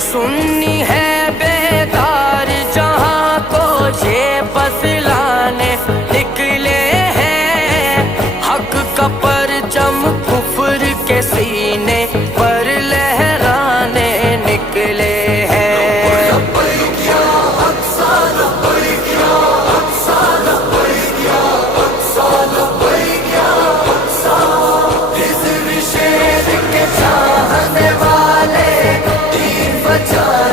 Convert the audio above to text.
سنی ہے بیدار جہاں کو یہ بتلانے نکلے ہیں، حق کا پرچم کفر کے سینے پر لہرانے نکلے ہیں۔ چاہنے والے دین بچانے